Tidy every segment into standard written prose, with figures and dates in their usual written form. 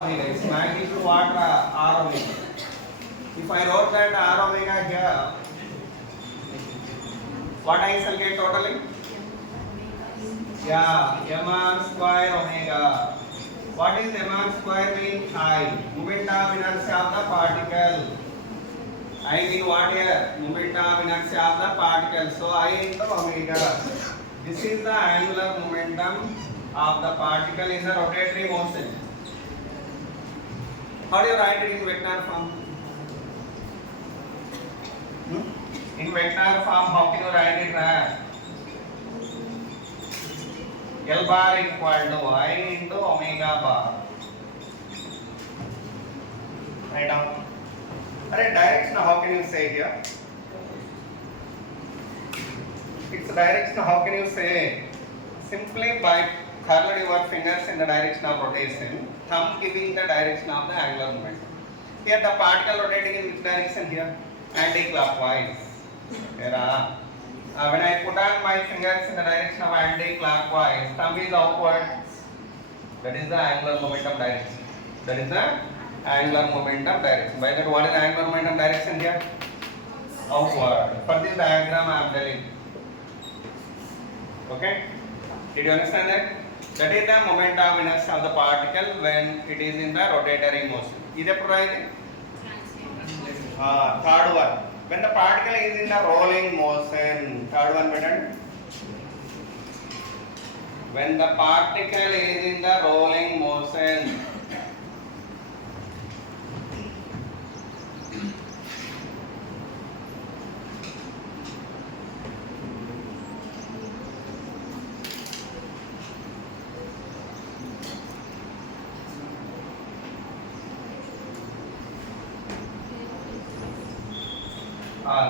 Its magnitude what r omega. If I wrote that r omega here, what I shall get totally? Yeah, m square omega. What is m square mean? I. Moment of inertia of the particle. I mean what here? Moment of inertia of the particle. So I into omega. This is the angular momentum of the particle in the rotatory motion. How do you write it in vector form? In vector form, how can you write it? L bar equal to I into omega bar. Write down. Alright, direction, how can you say here? Its direction, how can you say? Simply by curl your fingers in the direction of rotation, thumb giving the direction of the angular momentum. Here the particle rotating in which direction here? Anti-clockwise. Here, when I put on my fingers in the direction of anti-clockwise, thumb is outwards. That is the angular momentum direction. That is the angular momentum direction. By that, what is the angular momentum direction here? Outward. For this diagram, I am telling. Okay? Did you understand that? That is the moment of inertia of the particle when it is in the rotatory motion. Is it right? Third one. When the particle is in the rolling motion. Third one, madam. When the particle is in the rolling motion.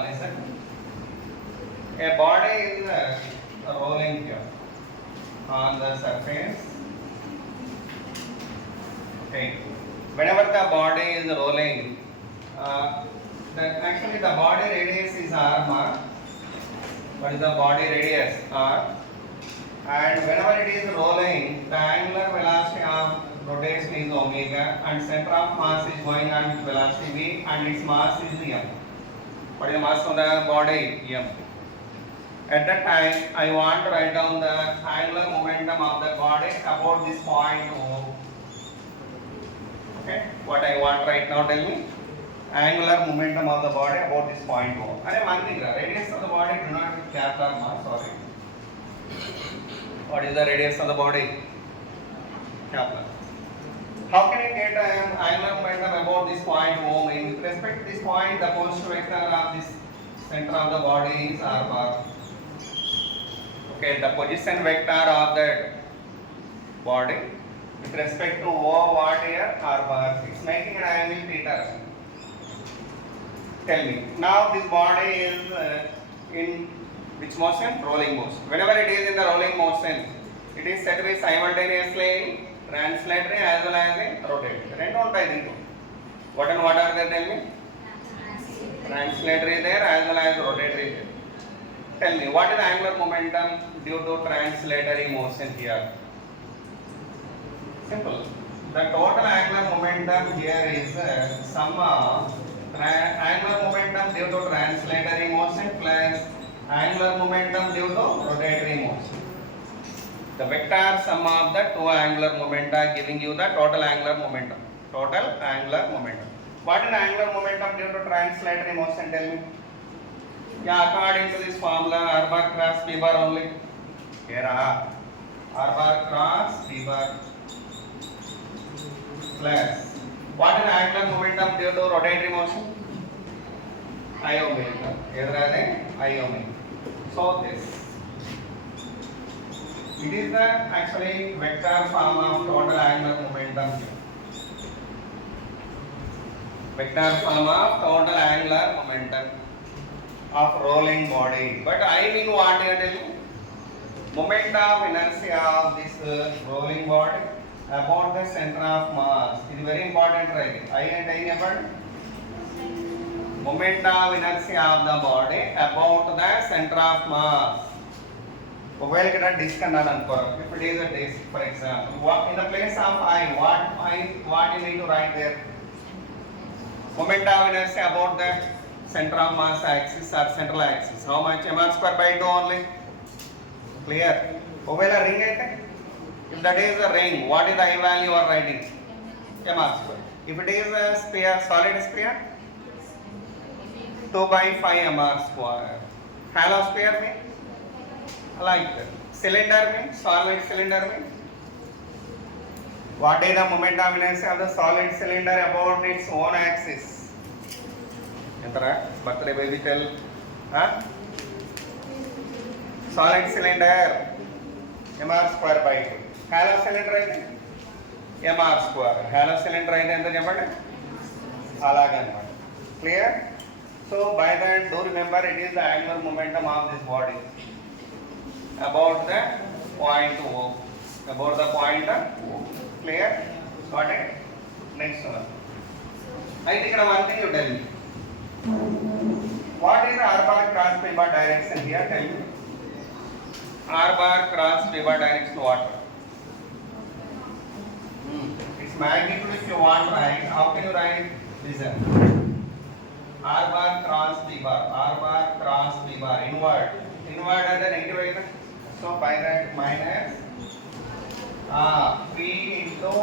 Listen. A body is rolling here on the surface. Okay. Whenever the body is rolling, actually the body radius is r mark. What is the body radius? R. And whenever it is rolling, the angular velocity of rotation is omega, and center of mass is going on with velocity v, and its mass is m. What is the mass of the body? M. At that time, I want to write down the angular momentum of the body about this point O. Okay? What I want right now, tell me. Angular momentum of the body about this point O. And one thing, radius of the body do not with capital R, sorry. What is the radius of the body? Capital. How can I get angular momentum about this point O? With respect to this point, the position vector of this center of the body is r bar. Okay, the position vector of that body with respect to O, what here? R bar. It's making an angle theta. Tell me. Now this body is in which motion? Rolling motion. Whenever it is in the rolling motion, it is said to be simultaneously translatory as well as in rotatory. Rendu untayi dintlo. What and what are there? Tell me. Translatory there as well as rotatory there. Tell me, what is the angular momentum due to translatory motion here? Simple. The total angular momentum here is sum of angular momentum due to translatory motion plus angular momentum due to rotatory motion. The vector sum of the two angular momenta giving you the total angular momentum. Total angular momentum. What is the angular momentum due to translatory motion? Tell me. Yeah, according to this formula, r bar cross p bar only. Here r bar cross p bar plus. What is the angular momentum due to rotatory motion? I omega. Here I omega. So this. It is the actually vector form of total angular momentum. Vector form of total angular momentum of rolling body. But I mean what I tell you? Moment of inertia of this rolling body about the center of mass. It is very important, right? I and I never. Moment of inertia of the body about the center of mass. ఒకవేళ ఇక్కడ disc అన్నాను అనుకోరు. If it is a disk, for example, what in the place of I, what you need to write there? Moment of inertia about the center of mass axis or central axis. How much? mr square by 2 only. Clear? ఒకవేళ ring అయితే, if that is a ring, what is the I value you are writing? mr square. If it is a sphere, solid sphere, 2 by 5 mr square. Hollow sphere में like that. Cylinder में, solid cylinder में, what is the moment of inertia of the solid cylinder about its own axis? Entara birthday baby tell, huh? Solid cylinder mr square by 2. Hollow cylinder అయితే mr square. Hollow cylinder అయితే ఎంత చెప్పండి, అలాగే అన్నమాట. Clear? So by that, do remember it is the angular momentum of this body about the point O. About the point O. Clear? Got it? Next one. I think one thing you tell me. What is the r bar cross p bar direction here? Tell me. R bar cross p bar direction what? Its magnitude if you want write. How can you write this? R bar cross p bar. R bar cross p bar. Inward. Inward and the negative way. So by that minus p into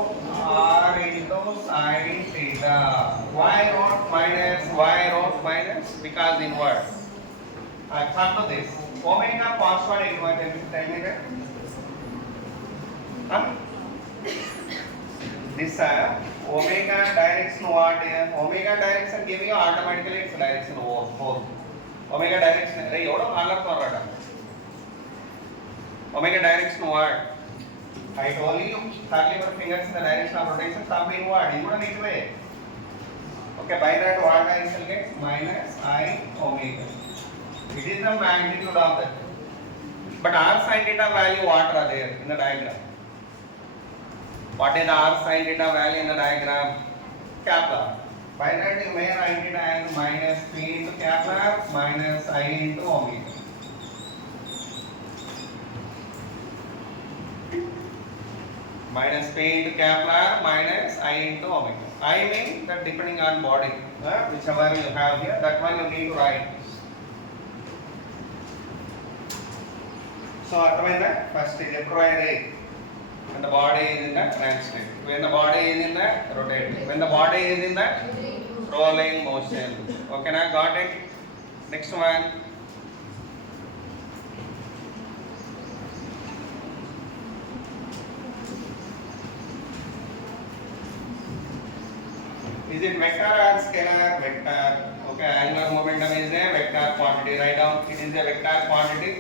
r into sin theta. Why not minus? Why not minus? Because inward. Come to this. Omega constant inward. Tell me that. This omega direction what? Omega direction give you automatically its direction whole. Omega direction. Hey, yoda maatladutunnaru. Omega direction what? I told you, curl your fingers in the direction of rotation, thumb inward. You don't need to way. Okay, by that what I shall get? Minus I omega. It is the magnitude of that. But r sin theta value what are there in the diagram? What is the r sin theta value in the diagram? Kappa. By that you may write it as minus p into kappa minus I into omega. Minus p into Kepler minus I into omega. I mean that depending on body, whichever you have here, that one you need to write. So అర్థమైందా? First is equilibrium when the body is in the translate, when the body is in the rotating, when the body is in the rolling motion. Okay, now got it? Next one. Is it vector or scalar? Vector. Okay, angular momentum is a vector quantity. Write down. It is a vector quantity.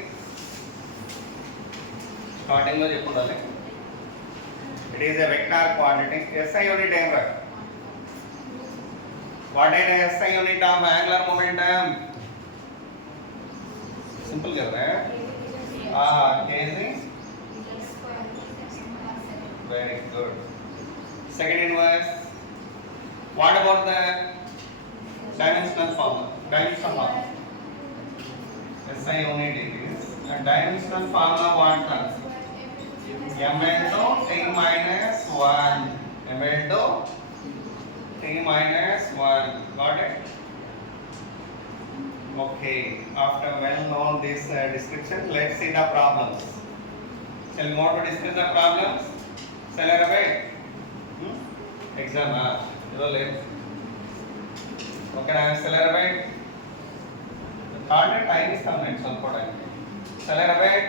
Starting lo cheppundale. It is a vector quantity. SI unit ever. What is the SI unit of angular momentum? Simple kar rahe hain. Kg. Very good. Second inverse. What about the dimensional formula? Dimensional formula. SI unit is a dimensional formula what? M into T minus 1. M into T minus 1. Got it? Okay. After well known this description, let's see the problems. Shall we want to discuss the problems? Shall I repeat? Exam. Okay, I am celebrate. The third time is coming next one for time. Celebrate.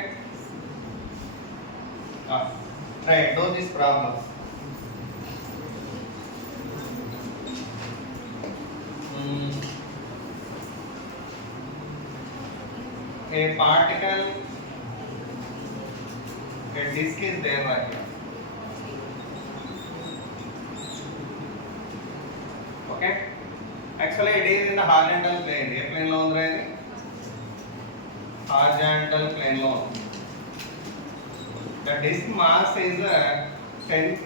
Right, do these problems. A particle, a disk is there right here. Okay, actually it is in the horizontal plane. A plane లో ఉందిరా ఇది? Horizontal plane లో ఉంది. The disk mass is 8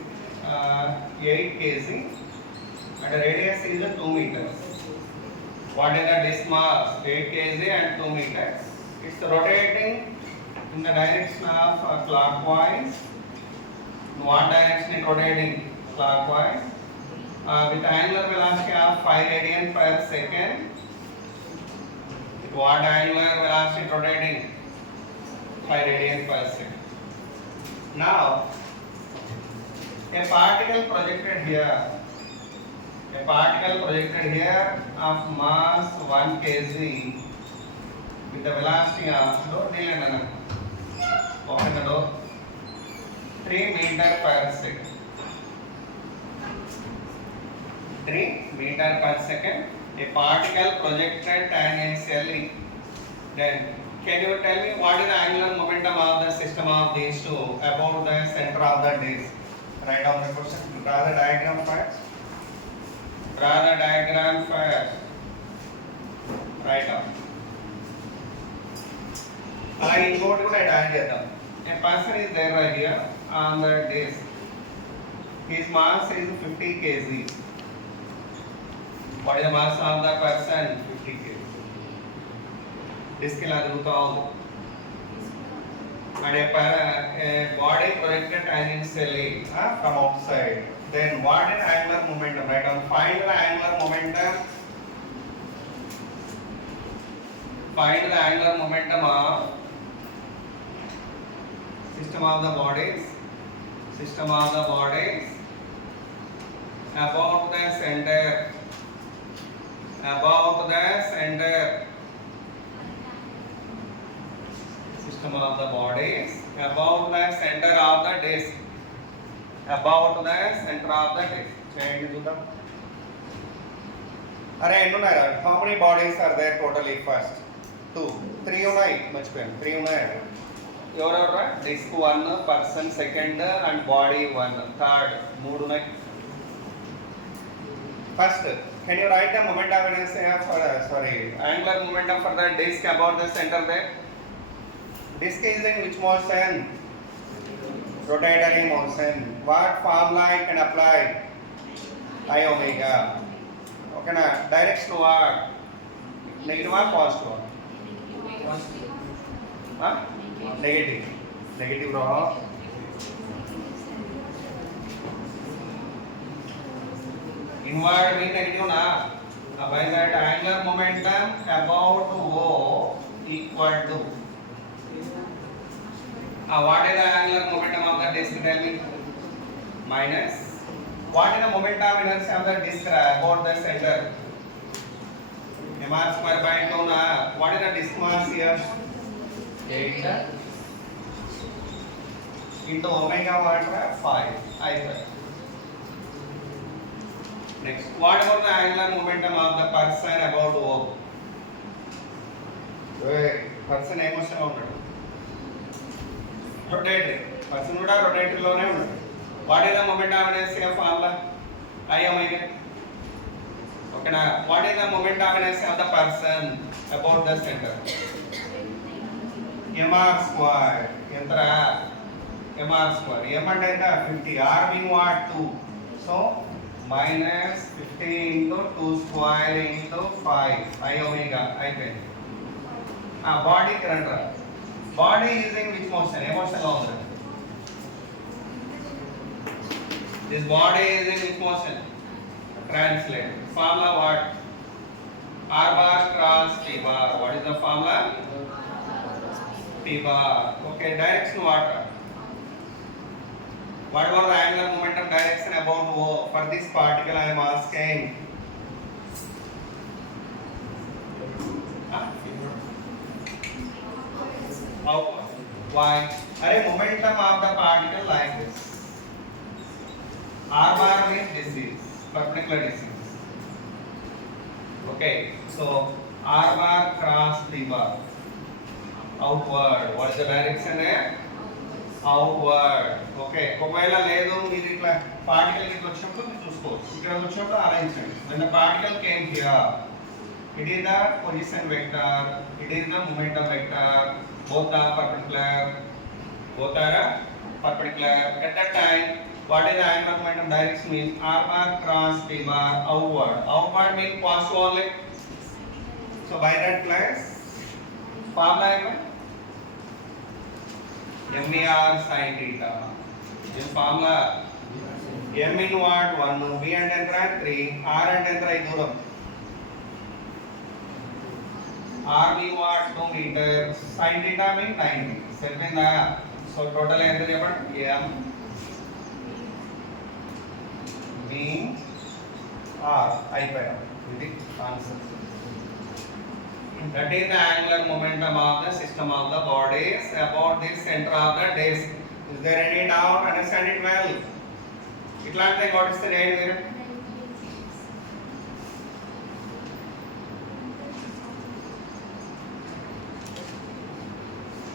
kg and the radius is 2 meters. What is the disk mass? 8 kg and 2 meters. Its rotating in the direction of clockwise. In what direction it rotating? Clockwise. With angular velocity of 5 radian per second. With what angular velocity it rotating? 5 radian per second. Now, a particle projected here. A particle projected here of mass 1 kg with the velocity of open the door 3 meter per second. 3 meter per second. A particle projected tangentially. Then, can you tell me what is the angular momentum of the system of these two about the center of the disc? Write down the question. Draw the diagram first. Draw the diagram first. Write down. I go to the diagram. A person is there right here on the disc. His mass is 50 kg. What is the mass of the person? 50 kg. Disc ila tiruguta undi. And a body projected tangentially from outside. Then what is angular momentum? Right on. Find the angular momentum. Find the angular momentum of system of the bodies. System of the bodies about the center. About the center. System of the bodies about the center of the disc. About the center of the disc. Change to the. How many bodies are there totally? First 2, 3 ఉన్నాయి. మర్చిపోయాను 3 ఉన్నాయి. ఎవరెవరు? డిస్క్ 1, person second and body 1, third 3 ఉన్నాయి. First, can you write the moment of inertia angular momentum for the disc about the center there? Disc is in which motion? Rotatory motion. What formula I can apply? I omega. Okay na? Direction what? Negative or positive? Huh? Negative. Negative wrong. Inward mean negative na. By that angular momentum about O equal to. What is the angular momentum of the disc? Tell me. Minus. What is the moment of inertia of the disc about the center? mr square by 2 na. What is the disc mass here? 8 into omega what? 5. I square. Next, what about the angular momentum of the person about O? Person A motion లో ఉంటాడు? Rotatory. Person కూడా rotatory లోనే ఉంటాడు. What is the moment of inertia formula? I omega. Okay na? What is the moment of inertia of the person about the center? mr square. ఎంతరా? mr square. m అంటే 50. r being what? 2. So minus 50 into 2 square into 5 I omega అయిపోయింది. Body current రా. Body is in which motion? A motion లో ఉంది? This body is in which motion? Translate. Formula what? R bar cross T bar. What is the formula? T bar. Okay, direction what? What about the angular momentum direction about O? For this particle I am asking. How? Why? Array momentum of the particle like this. R bar means this is perpendicular distance. Okay, so R bar cross T bar. Outward. What is the direction there? Outward. Okay. ఒకవేళ లేదు మీరు ఇట్లా particle ఇట్లా వచ్చినప్పుడు మీరు చూసుకోవచ్చు. ఇక్కడ వచ్చినప్పుడు అరేంజ్ చేయండి. When the particle came here, it is the position vector, it is the momentum vector, both are perpendicular. Both are perpendicular. At that time, what is the angular momentum direction means? R bar cross T bar outward. Outward means positive only. So by that class, formula MER sin theta. This formula M in what 1, B and enter 3, R and enter దూరం. R mean what 2 meters, sin theta mean 90. సరిపోయిందా? So total ఎంత చెప్పండి? M mean R అయిపోయా. ఇది answer. That is the angular momentum of the system of the bodies about the center of the disk. Is there any doubt? Understand it well. ఇట్లాంటిదే కొడిస్తే నేను మీరు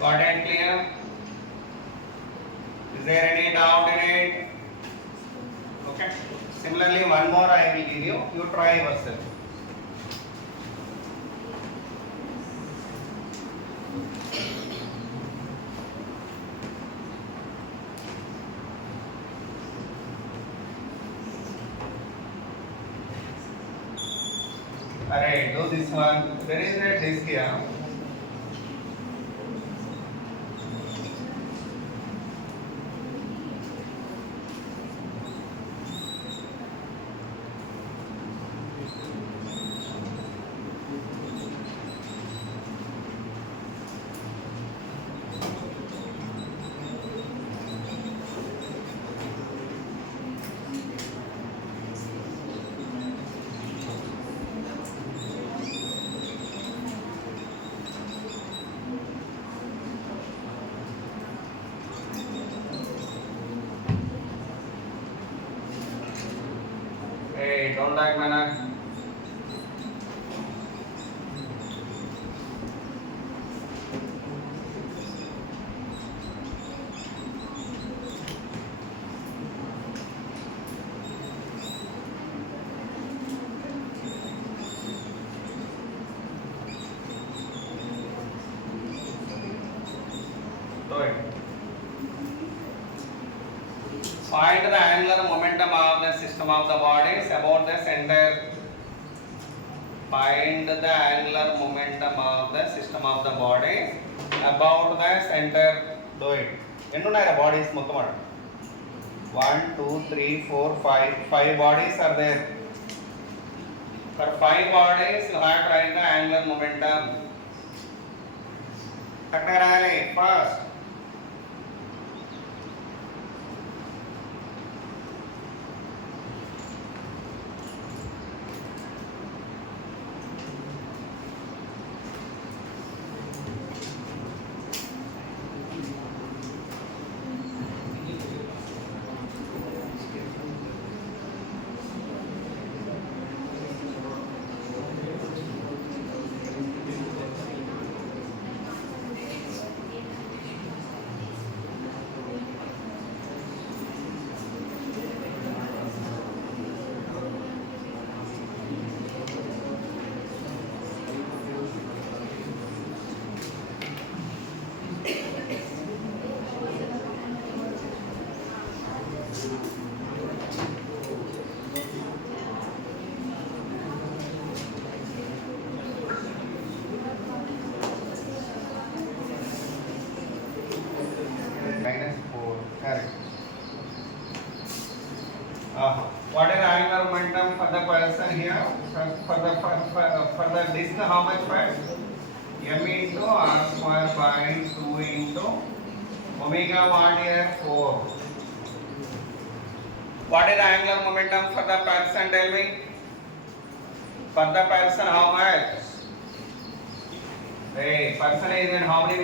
got it clear? Is there any doubt in it? Okay. Similarly, one more I will give you. You try yourself. Alright, do this one. There is a disk here. Hey, don't like mana. Do it. Find the angular momentum of the system of the bodies about the center. Find the angular momentum of the system of the bodies about the center. Do it. ఎన్ని ఉన్నాయి bodies మొత్తం అడ 1 2 3 4 5 5 bodies are there. For 5 bodies you have to write the angular momentum. అక్కడ రాయాలి first -4. Correct. What is the angular momentum for the person here? For the disk, how much mass? M into R square by 2 into omega what here? 4. What is the angular momentum for the person? Tell me. For the person, how much? Hey, person is in how many?